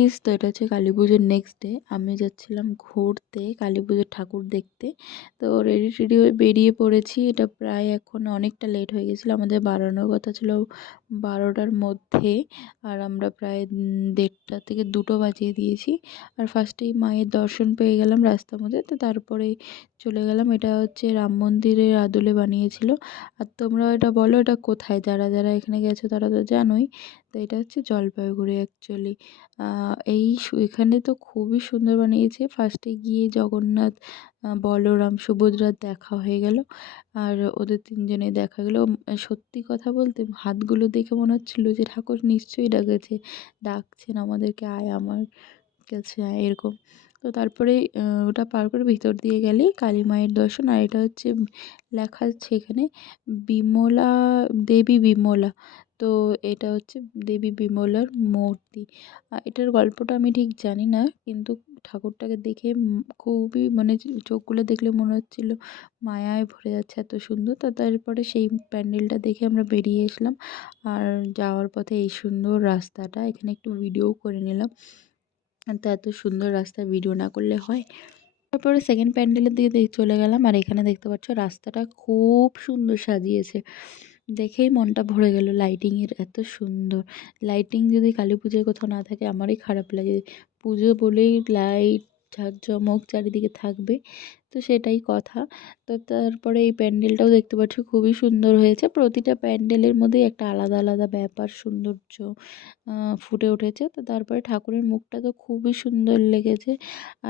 Guys, তো এটা হচ্ছে কালী পুজোর নেক্সট ডে। আমি যাচ্ছিলাম ঘুরতে কালী পুজোর ঠাকুর দেখতে। তো রেডি টেডি হয়ে বেরিয়ে পড়েছি। এটা প্রায় এখন অনেকটা লেট হয়ে গেছিলো, আমাদের বাড়ানোর কথা ছিল 12টার মধ্যে, আর আমরা প্রায় 1:30 থেকে 2টো বাজিয়ে দিয়েছি। আর ফার্স্টেই মায়ের দর্শন পেয়ে গেলাম রাস্তার মধ্যে, তো তারপরে চলে গেলাম। এটা হচ্ছে রাম মন্দিরের আদলে বানিয়েছিল। আর তোমরা এটা বলো এটা কোথায়, যারা যারা এখানে গেছো তারা তো জানোই। তো এটা হচ্ছে জলপাইগুড়ি অ্যাকচুয়ালি। এখানে তো খুবই সুন্দর বানিয়েছে। ফার্স্টে গিয়ে জগন্নাথ, বলরাম, সুভদ্রার দেখা হয়ে গেল, আর ওদের তিনজনের দেখা গেল। সত্যি কথা বলতে হাতগুলো দেখে মনে হচ্ছিল যে ঠাকুর নিশ্চয়ই ডাকছেন আমাদেরকে, আয় আমার কাছে আয়, এরকম। তো তারপরে ওটা পার করে ভিতর দিয়ে গেলেই কালী মায়ের দর্শন। আর এটা হচ্ছে লেখা আছে এখানে বিমলা, দেবী বিমলা। তো এটা হচ্ছে দেবী বিমলার মূর্তি। এটার গল্পটা আমি ঠিক জানি না, কিন্তু ঠাকুরটাকে দেখে খুবই মানে চোখগুলো দেখলে মনে হচ্ছিল মায়ায় ভরে যাচ্ছে, এত সুন্দর। তো তারপরে সেই প্যান্ডেলটা দেখে আমরা বেরিয়ে আসলাম। আর যাওয়ার পথে এই সুন্দর রাস্তাটা, এখানে একটু ভিডিও করে নিলাম। তো এত সুন্দর রাস্তায় ভিডিও না করলে হয়। তারপরে সেকেন্ড প্যান্ডেলের দিকে চলে গেলাম। আর এখানে দেখতে পাচ্ছ রাস্তাটা খুব সুন্দর সাজিয়েছে, দেখেই মনটা ভরে গেল। লাইটিংয়ের এত সুন্দর লাইটিং, যদি কালী পুজোয় কোথাও না থাকে আমারই খারাপ লাগে। পুজো বলেই লাইট ঝাঁকজমক চারিদিকে থাকবে, তো সেটাই কথা। তো তারপরে এই প্যান্ডেলটাও দেখতে পাচ্ছ খুবই সুন্দর হয়েছে। প্রতিটা প্যান্ডেলের মধ্যেই একটা আলাদা আলাদা ব্যাপার, সৌন্দর্য ফুটে উঠেছে। তো তারপরে ঠাকুরের মুখটা তো খুবই সুন্দর লেগেছে।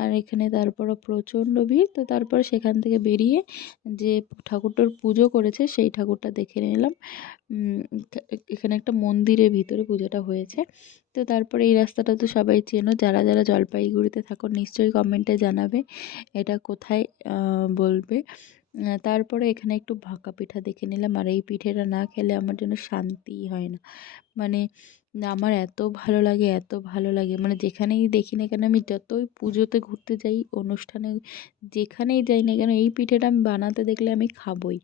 আর এখানে তারপরে প্রচণ্ড ভিড়। তো তারপরে সেখান থেকে বেরিয়ে যে ঠাকুরটার পুজো করেছে সেই ঠাকুরটা দেখে নিলাম। এখানে একটা মন্দিরের ভিতরে পুজোটা হয়েছে। তো তারপরে এই রাস্তাটা তো সবাই চেনো, যারা যারা জলপাইগুড়িতে থাকো নিশ্চয়ই কমেন্টে জানাবে এটা কোথায়, বলবে। তারপরে এখানে একটু ভাকা পিঠা দেখে নিলাম। আর এই পিঠেটা না খেলে আমার জন্য শান্তিই হয় না। মানে আমার এত ভালো লাগে, এত ভালো লাগে, মানে যেখানেই দেখি না কেন, আমি যতই পুজোতে ঘুরতে যাই, অনুষ্ঠানে যেখানেই যাই না কেন, এই পিঠেটা আমি বানাতে দেখলে আমি খাবই।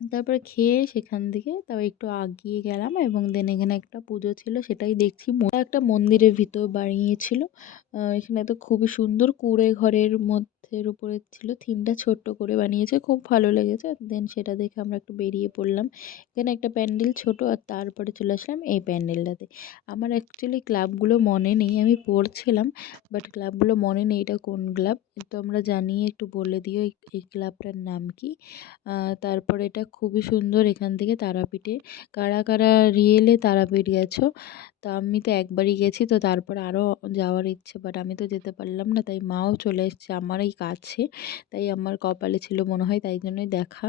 তারপরে খেয়ে সেখান থেকে তারপর একটু আগিয়ে গেলাম, এবং দেন এখানে একটা পুজো ছিল সেটাই দেখছি। একটা মন্দিরের ভিতর বানিয়েছিল। এখানে তো খুবই সুন্দর কুঁড়ে ঘরের মধ্যের উপরে ছিল, থিমটা ছোট্ট করে বানিয়েছে, খুব ভালো লেগেছে। দেন সেটা দেখে আমরা একটু বেরিয়ে পড়লাম। এখানে একটা প্যান্ডেল ছোট, আর তারপরে চলে আসলাম এই প্যান্ডেলটাতে। আমার অ্যাকচুয়ালি ক্লাবগুলো মনে নেই, আমি পড়ছিলাম বাট ক্লাবগুলো মনে নেই এটা কোন ক্লাব। তো আমরা জানিয়ে একটু বলে দিও এই ক্লাবটার নাম কি। তারপর এটা খুবই সুন্দর। এখান থেকে তারাপীঠে কারা কারা রিয়েলে তারাপীঠ গেছো? তো আমি তো একবারই গেছি, তো তারপর আরও যাওয়ার ইচ্ছে, বাট আমি তো যেতে পারলাম না, তাই মাও চলে এসছে আমার এই কাছে। তাই আমার কপালে ছিল মনে হয়, তাই জন্যই দেখা।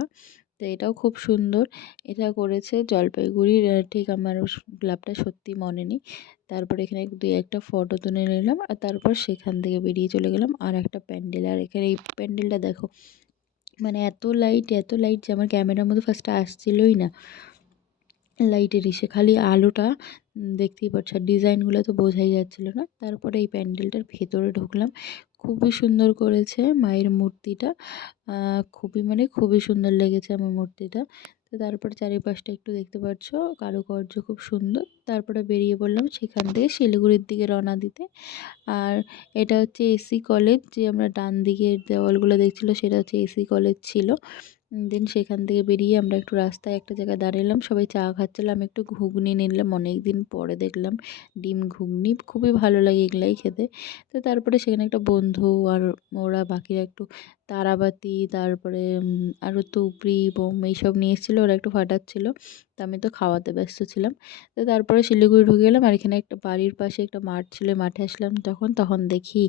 তো এটাও খুব সুন্দর। এটা করেছে জলপাইগুড়ির, ঠিক আমার ক্লাবটা সত্যি মনে নেই। তারপর এখানে দুই একটা ফটো তুলে নিলাম, আর তারপর সেখান থেকে বেরিয়ে চলে গেলাম আর একটা প্যান্ডেল। আর এখানে এই প্যান্ডেলটা দেখো, মানে এত লাইট, এত লাইট যে আমার ক্যামেরার মধ্যে ফার্স্টে আসছিলই না লাইটের ইসে, খালি আলোটা দেখতেই পাচ্ছ। আর ডিজাইনগুলো তো বোঝাই যাচ্ছিলো না। তারপরে এই প্যান্ডেলটার ভেতরে ঢুকলাম। খুবই সুন্দর করেছে মায়ের মূর্তিটা, খুবই মানে খুবই সুন্দর লেগেছে আমার মূর্তিটা। তো তারপরে চারিপাশটা একটু দেখতে পাচ্ছ, কারুকার্য খুব সুন্দর। তারপরে বেরিয়ে পড়লাম সেখান থেকে শিলিগুড়ির দিকে রওনা দিতে। আর এটা হচ্ছে এসি কলেজ, যে আমরা ডান দিকের দেওয়ালগুলো দেখছিল সেটা হচ্ছে এসি কলেজ ছিল। দেন সেখান থেকে বেরিয়ে আমরা একটু রাস্তায় একটা জায়গায় দাঁড়ালাম, সবাই চা খাচ্ছিলাম, আমি একটু ঘুগনি নিলাম, অনেক দিন পরে দেখলাম ডিম ঘুগনি, খুবই ভালো লাগে এগুলাই খেতে। তো তারপরে সেখানে একটা বন্ধু আর ওরা বাকিরা একটু তারাবাতি, তারপরে আরও তুবড়ি বোম এইসব নিয়ে এসেছিলো, ওরা একটু ফাটাচ্ছিলো। তো আমি তো খাওয়াতে ব্যস্ত ছিলাম। তো তারপরে শিলিগুড়ি ঢুকে গেলাম। আর এখানে একটা বাড়ির পাশে একটা মাঠ ছিল, মাঠে আসলাম তখন দেখি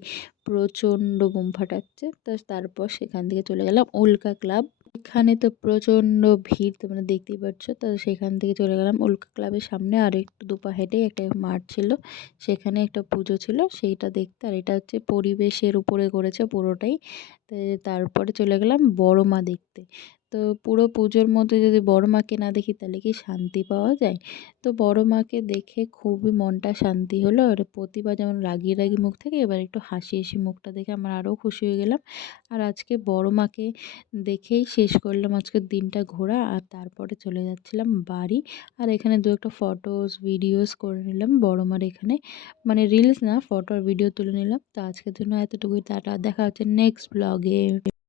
প্রচণ্ড বোম ফাটাচ্ছে। তো তারপর সেখান থেকে চলে গেলাম উল্কা ক্লাব। এখানে তো প্রচণ্ড ভিড়, তোমরা দেখতেই পাচ্ছ। তো সেখান থেকে চলে গেলাম উল্কা ক্লাবের সামনে, আর একটু দুপা হেঁটেই একটা মাঠ ছিল, সেখানে একটা পুজো ছিল সেইটা দেখতে। আর এটা হচ্ছে পরিবেশের উপরে করেছে পুরোটাই। তো তারপরে চলে গেলাম বড় মা দেখতে। তো পুরো পুজোর মধ্যে যদি বড় মাকে না দেখি তাহলে কি শান্তি পাওয়া যায়? তো বড় মাকে দেখে খুবই মনটা শান্তি হলো। আর প্রতিবার যেমন রাগী, রাগী মুখ থাকে এবার একটু হাসি, হাসি মুখটা দেখে আমরা আরও খুশি হয়ে গেলাম। আর আজকে বড় মাকে দেখেই শেষ করলাম আজকের দিনটা ঘোরা। আর তারপরে চলে যাচ্ছিলাম বাড়ি। আর এখানে ২ একটা ফটোস, ভিডিওস করে নিলাম বড় মার এখানে। মানে রিলস না, ফটো আর ভিডিও তুলে নিলাম। তো আজকের জন্য এতটুকুই। টাটা। দেখা হচ্ছে নেক্সট ব্লগে।